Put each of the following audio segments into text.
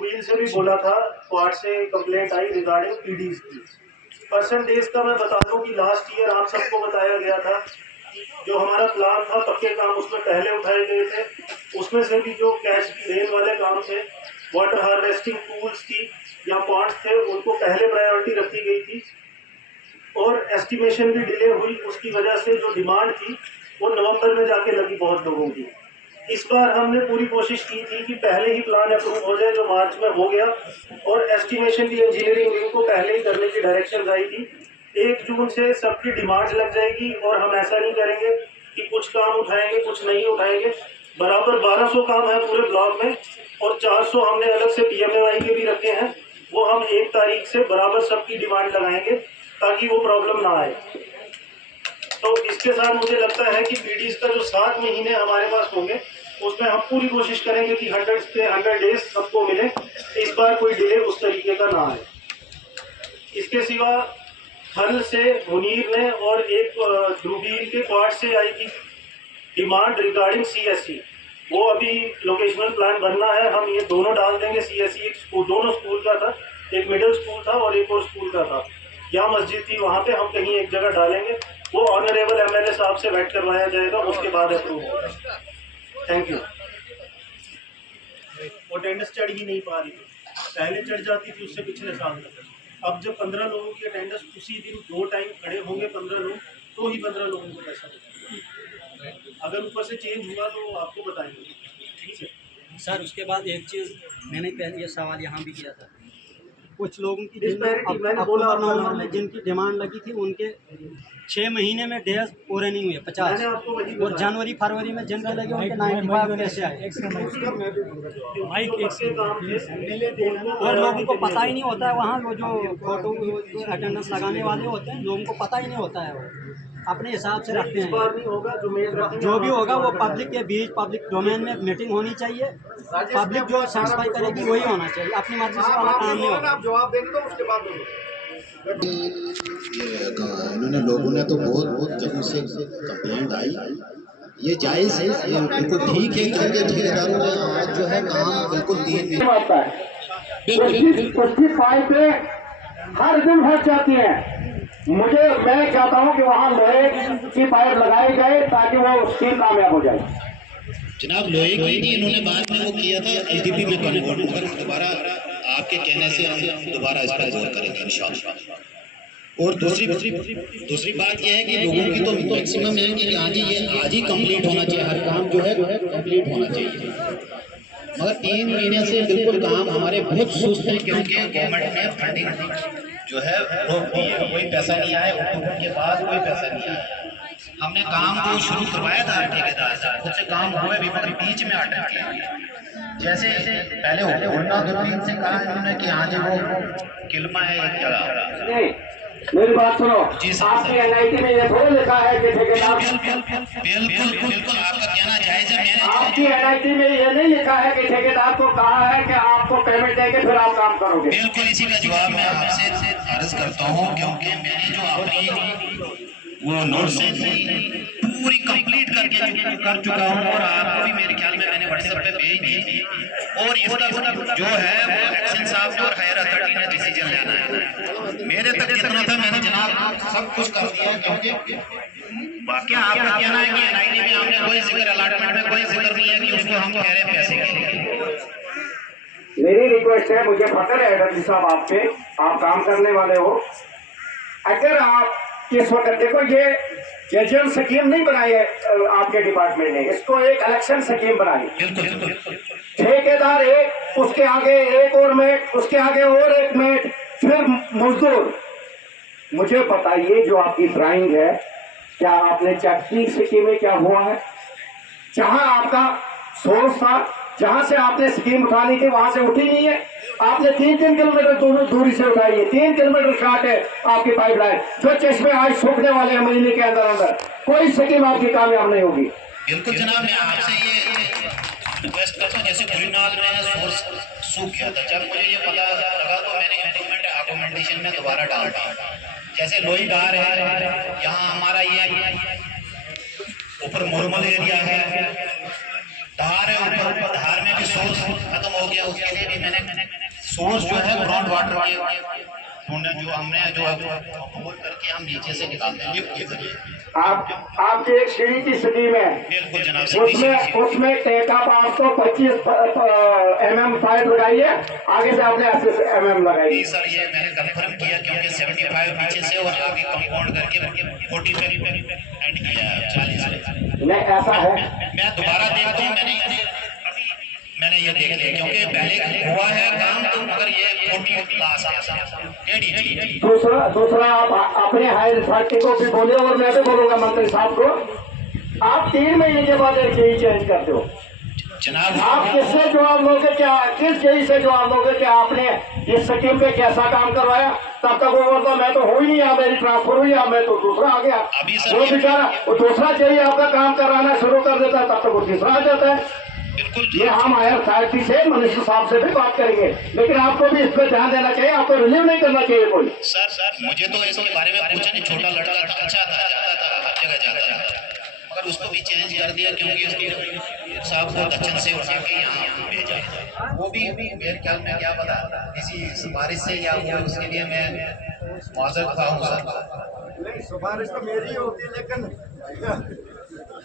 ध्रुवील से भी बोला था, क्वाड से कंप्लेंट आई रिगार्डिंग पीडीज की। परसेंटेज का मैं बता दूं कि लास्ट ईयर आप सबको बताया गया था जो हमारा प्लान था, पक्के काम उसमें पहले उठाए गए थे। उसमें से भी जो कैच रेन वाले काम थे, वाटर हार्वेस्टिंग टूल्स थी या पॉन्ड्स थे, उनको पहले प्रायोरिटी रखी गई थी। और एस्टिमेशन भी डिले हुई, उसकी वजह से जो डिमांड थी वो नवंबर में जाके लगी बहुत लोगों की। इस बार हमने पूरी कोशिश की थी कि पहले ही प्लान अप्रूव हो जाए, जो मार्च में हो गया, और एस्टिमेशन की इंजीनियरिंग विंग को पहले ही करने की डायरेक्शन आई थी। 1 जून से सबकी डिमांड लग जाएगी और हम ऐसा नहीं करेंगे कि कुछ काम उठाएंगे कुछ नहीं उठाएंगे। बराबर 1200 काम है पूरे ब्लॉक में और 400 हमने अलग से पीएमएवाई के भी रखे हैं। वो हम 1 तारीख से बराबर सबकी डिमांड लगाएंगे ताकि वो प्रॉब्लम ना आए। तो इसके साथ मुझे लगता है कि पीडीज का जो 7 महीने हमारे पास होंगे उसमें हम पूरी कोशिश करेंगे कि 100 से 100 डेज सबको मिले। इस बार कोई डिले उस तरीके का ना आए। इसके सिवा हल से मुनीर ने और एक ध्रुवील के क्वाड से आई थी डिमांड रिगार्डिंग सीएससी। वो अभी लोकेशनल प्लान बनना है, हम ये दोनों डाल देंगे। सीएससी एक स्कूल, दोनों स्कूल का था, एक मिडिल स्कूल था और एक और स्कूल का था। यहाँ मस्जिद थी, वहाँ पे हम कहीं एक जगह डालेंगे। वो ऑनरेबल एमएलए साहब से वेट करवाया जाएगा, उसके बाद अप्रूव होगा। Thank you. अटेंडेंस चढ़ ही नहीं पा रही थी, पहले चढ़ जाती थी उससे पिछले साल तक। अब जब 15 लोगों की अटेंडेंस उसी दिन 2 टाइम खड़े होंगे 15 लोग, तो ही 15 लोगों को पैसा देगा। अगर ऊपर से चेंज हुआ तो आपको बताएंगे। ठीक है सर। उसके बाद एक चीज़ मैंने पहले ये सवाल यहाँ भी किया था, कुछ लोगों की अक्टूबर नवंबर में जिनकी डिमांड लगी थी उनके 6 महीने में डेज पूरे नहीं हुए 50, और जनवरी फरवरी में जिनके लगे उनके 95 कैसे आए। और लोगों को पता ही नहीं होता है, वहाँ वो जो फोटो अटेंडेंस लगाने वाले होते हैं लोगों को पता ही नहीं होता है, वो अपने हिसाब से रखते हैं। जो भी होगा वो पब्लिक के बीच पब्लिक डोमेन में मीटिंग होनी चाहिए। पब्लिक जो सेटिस्फाई करेगी वही होना चाहिए, अपनी मर्जी से वाला काम नहीं होगा। आप जवाब देंगे तो उसके बाद इन्होंने लोगों ने तो बहुत जब उनसे कंप्लेंट आई, ये जायज़ है, ये बिल्कुल ठीक है, क्योंकि ठेकेदारों ने आज जो है काम बिल्कुल 3 उसकी पाइपें हर दिन फंस जाती हैं। मैं चाहता हूं कि वहां लोहे की पाइप लगाई जाए ताकि वो स्कीम कामयाब हो जाए। जनाब लोहे की थी, इन्होंने बाद में वो किया था एलडीपी में कन्वर्ट, मगर दोबारा आपके कहने से हम दोबारा इस पर गौर करेंगे इंशाल्लाह। और दूसरी बात यह है कि लोगों की तो मैक्सिमम है कि आज ही कंप्लीट होना चाहिए, हर काम जो है कंप्लीट होना चाहिए, मगर 3 महीने से बिल्कुल काम हमारे बहुत सुस्त है, क्योंकि गवर्नमेंट ने फंडिंग जो है रोक दी है, कोई पैसा नहीं आया, अक्टूबर के बाद कोई पैसा नहीं आया। हमने काम को शुरू करवाया था ठेकेदार से, खुद से काम हुए भी, मगर बीच में अटक गया। जैसे पहले होना दूरबीन से कहा उन्होंने कि हाँ जी वो किल्मा है एक जगह। मेरी बात सुनो, आपकी एनआईटी में ये थोड़ा लिखा है कि ठेकेदार, बिल्कुल आपका कहना जायज है। आपकी एनआईटी में ये नहीं लिखा है कि ठेकेदार को कहा है कि आपको पेमेंट देंगे फिर आप काम करोगे। बिल्कुल इसी का जवाब मैं आपसे अर्ज करता हूँ, क्योंकि मैंने जो अपनी वो नोट्स थी पूरी कंप्लीट कर चुका हूँ, और आपको भी मेरे ख्याल में मैंने व्हाट्सएप पे भेज दी। और इसका जो है वो एक्शन साहब ने और हायर अथॉरिटी ने डिसीजन लेना है। मेरे तक जितना था मैंने जनाब सब कुछ कर दिया, क्योंकि बाकी आपका कहना है कि एनआईटी में हमने कोई जिक्र, अलॉटमेंट में कोई जिक्र नहीं है कि उसको हम कह रहे पैसे के लिए। मेरी रिक्वेस्ट है, मुझे पता है एडम साहब आपके, आप काम करने वाले हो, अगर आप इस वक्त देखो ये जल स्कीम नहीं बनाई है आपके डिपार्टमेंट ने, इसको एक इलेक्शन स्कीम बनाई। ठेकेदार एक, उसके आगे एक और मेट, उसके आगे और एक मेट, फिर मजदूर। मुझे बताइए जो आपकी ड्राइंग है, क्या आपने चेक की स्कीम में क्या हुआ है? जहां आपका सोर्स था, जहां से आपने स्कीम उठानी थी वहां से उठी नहीं है। आपने 3-3 किलोमीटर दूरी से उठाई है, 3 किलोमीटर शॉर्ट है आपकी पाइपलाइन, जो चश्मे आज सूखने वाले हैं महीने के अंदर अंदर, कोई स्कीम आपकी कामयाब नहीं होगी। बिल्कुल जनाब, मैं आपसे ये रिक्वेस्ट करता हूँ, जैसे गुरीनाल में सोर्स सूख गया था, जब मुझे ये पता लगा तो मैंने इम्प्रूवमेंट अकोमोडेशन में दोबारा डाल दिया। जैसे लोही डार है, यहाँ हमारा ये ऊपर मुरमल एरिया है, धार है, ऊपर धार में भी सोर्स खत्म हो गया, उसके लिए भी मैंने सोर्स जो है ग्राउंड वाटर के ढूंढना, जो हमने जो है बोर करके हम नीचे से निकालते हैं लिफ्ट के जरिए। आपकी एक सीढ़ी की स्कीम है, बिल्कुल जनाब, उसमें टेकअप आपको 25 mm पाइप लगाइए, आगे से आपने 80 mm लगाई। नहीं सर, ये मैंने कंफर्म किया क्योंकि 75 नीचे से और आगे कंपाउंड करके 40 पे एंड किया है, 40 पे। नहीं ऐसा है, मैं दोबारा देखता हूँ, मैंने ये देख लिया क्योंकि पहले हुआ है काम तो, मगर ये 40 क्लास है। दूसरा आप अपने हायर अथॉरिटी को भी बोले और मैं भी बोलूंगा मंत्री साहब को, आप 3 महीने के बाद एक जेई चेंज कर दो। जनाब आप किससे जवाब लोगे, क्या किस जेई से जवाब लोगे कि आपने इस स्कीम पे कैसा काम करवाया? तब तक वो बोलता मैं तो हो ही नहीं, मेरी ट्रांसफर हुई, मैं तो दूसरा आ गया। अभी सर वो बेचारा वो दूसरा जेई आपका काम कराना शुरू कर देता है, तब तक वो तीसरा आ जाता है। बिल्कुल ये हम हायर अथॉरिटी से मिनिस्टर साहब से भी बात करेंगे, लेकिन आपको भी इस पर ध्यान देना चाहिए, आपको रिलीव नहीं करना चाहिए कोई। सर मुझे तो इसके बारे में पूछा नहीं, छोटा लड़का था, अच्छा था, जाता था, हर जगह जाता था, मगर उसको भी चेंज कर दिया क्योंकि उसके साहब को दक्षिण से उठा के यहाँ भेजा। वो भी मेरे ख्याल में क्या पता किसी सिफारिश से या वो, उसके लिए मैं मौजूद था हूँ सर। नहीं, सिफारिश तो मेरी होती, लेकिन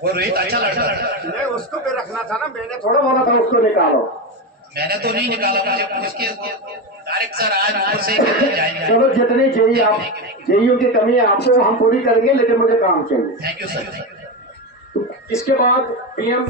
वो रोहित अच्छा लड़का था, नहीं उसको भी रखना था ना, मैंने थोड़ा बोला था उसको निकालो। मैंने तो नहीं निकाला, मुझे उसके डायरेक्ट सर आज ऊपर से जाएंगे। चलो जितनी जेई आप जेईओ की कमी है आपको हम पूरी करेंगे, लेकिन मुझे काम चाहिए। Thank you sir. इसके बाद पीएम